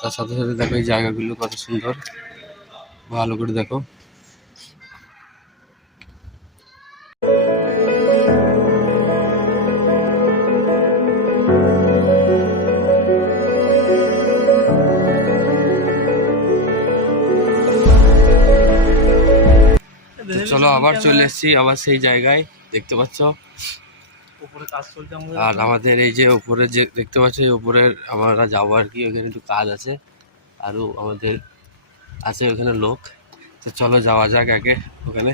তার সাথে সাথে দেখো এই জায়গাগুলো কত সুন্দর, ভালো করে দেখো। চলো আবার চলে এসেছি আবার সেই জায়গায়, দেখতে পাচ্ছ। আর আমাদের এই যে উপরে যে দেখতে পাচ্ছ, এই উপরের আমরা যাবো আর কি, ওখানে একটু কাজ আছে, আরও আমাদের আছে ওখানে লোক। তো চলো যাওয়া যাক আগে ওখানে।